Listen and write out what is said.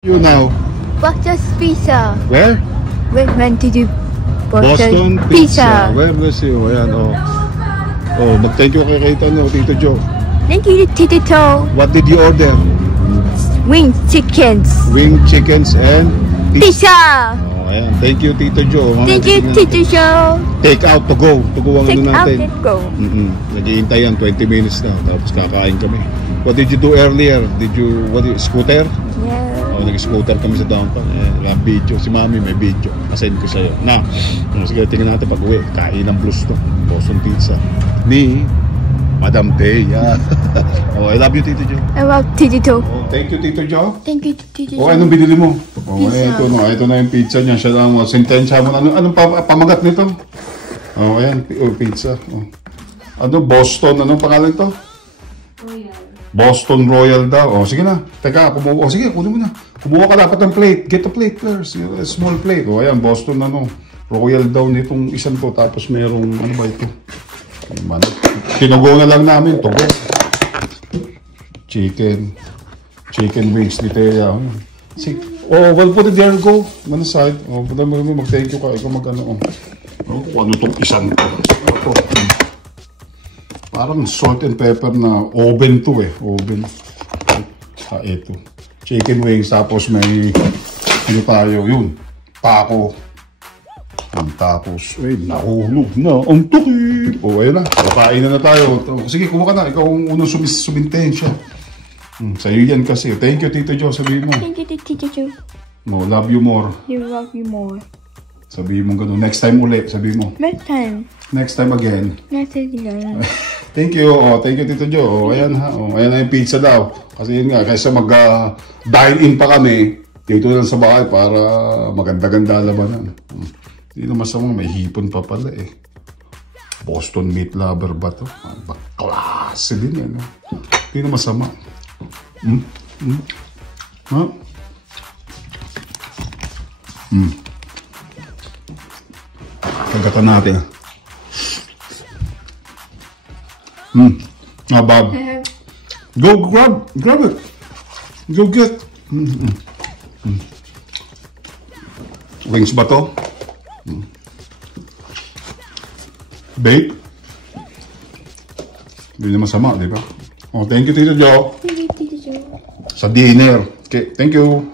You now? Boston's Pizza. Where? We went to do Boston Pizza. Where bless you? Ayan, oh. Oh, mag-thank you kay Tito Joe. Thank you to Tito Joe. What did you order? Wing chickens. Wing chickens and Pizza. Oh, ayan. Thank you, Tito Joe. Thank you, Tito Joe. Take out to go. To go ang Take ano out natin. and go. Nag-iintay yan, 20 minutes na. Tapos kakain kami. What did you do earlier? Scooter? Yeah. Oh, nag-scooter kami sa downtown. Wala video. Si Mami may video. Asend ko sa'yo. Na, sige, tingnan natin pag uwi. Kain ng blues to. Boston Pizza. Ni Madam Thea. Oh, I love you, Tito Joe. I love Tito Joe. Oh, thank you, Tito Joe. Thank you, Tito Joe. Oh, anong binili mo? Oh, Pizza. ito na yung pizza niya. Siya lang, sentensya mo. Anong pamagat nito? Oh, ayan. Oh, pizza. Oh. Ano, Boston. Anong pangalan ito? Royal. Boston Royal daw. Oh, sige na. Teka, kumuha. Oh, sige, kunin mo na. Kumuha ka dapat ng plate. Get a plate first. A small plate. Oh, ayan. Boston, Royal daw nitong isang to. Tapos merong, ano ba ito? Tinugo na lang namin. Tugo. Chicken wings ni Thea. Oh, well, put it there. Go. One side. Oh, mag-thank you ka. Ikaw mag-ano. Oh, ano tong isang to? Ito. Parang salt and pepper na oven to eh. Oven. Ito. Chicken wings. Tapos may ano tayo yun. Taco. Tapos, nahulog na ang tukit. O, ayun na. Kakain na tayo. Sige, kuha ka na. Ikaw ang unang subintensya. Sa'yo yan kasi. Thank you, Tito Joe. Sabihin mo. Thank you, Tito Joe. No, love you more. You love you more. Sabihin mo gano'n. Next time ulit. Sabihin mo. Next time. Next time again. Next time again. Thank you. Oh, thank you, Tito Joe. Oh, ayan ha. Oh, ayan na yung pizza daw. Kasi yun nga, kaysa mag-dine-in pa kami, dito lang sa bahay para maganda-ganda labanan. Hindi na masama, may hipon pa pala eh. Boston meat lover ba to? Klase din yan. Hindi na masama. Ha? Kagatan natin. Bob. Go grab it. Go get. Wings ba to? Bake? Hindi na masama, di ba? Oh, thank you, Tito Joe. Thank you, Tito Joe. Sa dinner. Okay, thank you.